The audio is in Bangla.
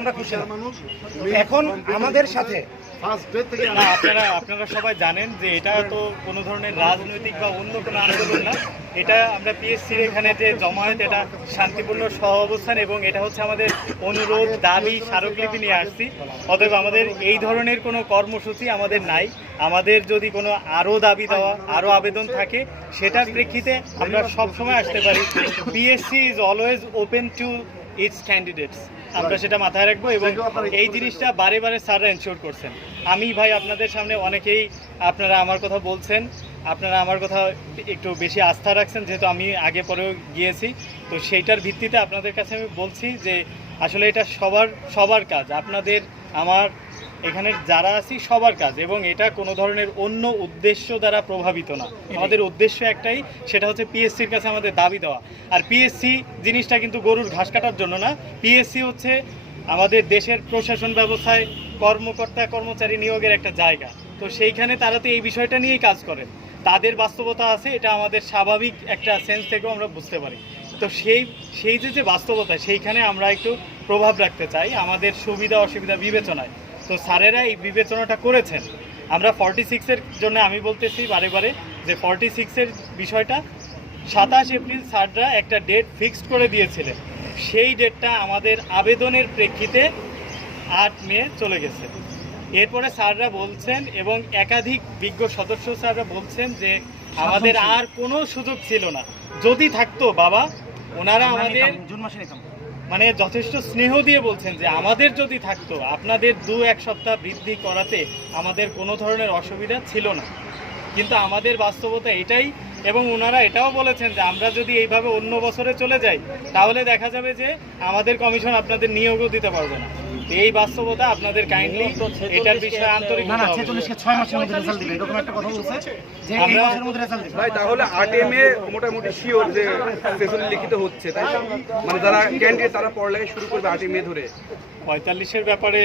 আমরা খুশি না। এখন আমাদের সাথে না, আপনারা সবাই জানেন যে এটা তো কোনো ধরনের রাজনৈতিক বা অন্য কোনো আন্দোলন না। এটা আমরা পিএসসির এখানে যে জমায়েত, এটা শান্তিপূর্ণ সহ অবস্থান এবং এটা হচ্ছে আমাদের অনুরোধ, দাবি, স্মারকলিপি নিয়ে আসছি। অতএব আমাদের এই ধরনের কোনো কর্মসূচি আমাদের নাই। আমাদের যদি কোনো আরও দাবি দেওয়া, আরও আবেদন থাকে, সেটার প্রেক্ষিতে আমরা সবসময় আসতে পারি। PSC is always open to its candidates, আমরা সেটা মাথায় রাখবো। এবং এই জিনিসটা বারে বারে স্যাররা এনশিওর করছেন। আমি ভাই আপনাদের সামনে অনেকেই আপনারা আমার কথা বলছেন, আপনারা আমার কথা একটু বেশি আস্থা রাখছেন, যেহেতু আমি আগে পরেও গিয়েছি। তো সেইটার ভিত্তিতে আপনাদের কাছে আমি বলছি যে আসলে এটা সবার কাজ, আপনাদের আমার এখানে যারা আছি সবার কাজ, এবং এটা কোনো ধরনের অন্য উদ্দেশ্য দ্বারা প্রভাবিত না। আমাদের উদ্দেশ্য একটাই, সেটা হচ্ছে পিএসসির কাছে আমাদের দাবি দেওয়া। আর পিএসসি জিনিসটা কিন্তু গরুর ঘাস কাটার জন্য না। পিএসসি হচ্ছে আমাদের দেশের প্রশাসন ব্যবস্থায় কর্মকর্তা কর্মচারী নিয়োগের একটা জায়গা। তো সেইখানে তারা তো এই বিষয়টা নিয়েই কাজ করেন, তাদের বাস্তবতা আছে, এটা আমাদের স্বাভাবিক একটা সেন্স থেকেও আমরা বুঝতে পারি। তো সেই যে বাস্তবতা, সেইখানে আমরা একটু প্রভাব রাখতে চাই আমাদের সুবিধা অসুবিধা বিবেচনায়। তো স্যারেরা এই বিবেচনাটা করেছেন। আমরা 46-এর জন্য আমি বলতেছি বারে বারে যে 46-এর বিষয়টা 27 এপ্রিল স্যাররা একটা ডেট ফিক্সড করে দিয়েছিলেন। সেই ডেটটা আমাদের আবেদনের প্রেক্ষিতে 8 মে চলে গেছে। এরপরে স্যাররা বলছেন এবং একাধিক বিজ্ঞ সদস্য স্যাররা বলছেন যে আমাদের আর কোনো সুযোগ ছিল না। যদি থাকতো বাবা, ওনারা আমাদের জুন মাসে নিতাম, মানে যথেষ্ট স্নেহ দিয়ে বলছেন যে আমাদের যদি থাকতো, আপনাদের 2-1 সপ্তাহ বৃদ্ধি করাতে আমাদের কোনো ধরনের অসুবিধা ছিল না। কিন্তু আমাদের বাস্তবতা এটাই, এবং ওনারা এটাও বলেছেন যে আমরা যদি এইভাবে অন্য বছরে চলে যাই, তাহলে দেখা যাবে যে আমাদের কমিশন আপনাদের নিয়োগও দিতে পারবে না। এই বাস্তবতা আপনাদের কাইন্ডলি এটার বিষয়ে আন্তরিক না 46 কে 6 মাসের মধ্যে রেজাল্ট দিবে, এরকম একটা কথা বলছে যে এই আমরা মাসের মধ্যে রেজাল্ট দিবে। ভাই তাহলে 8 মে মোটামুটি শিওর যে সেশন লিখিত হচ্ছে, তাই মানে যারা ক্যান্ডিডেট তারা পড়ালেখা শুরু করবে 8 মে ধরে। 45-এর ব্যাপারে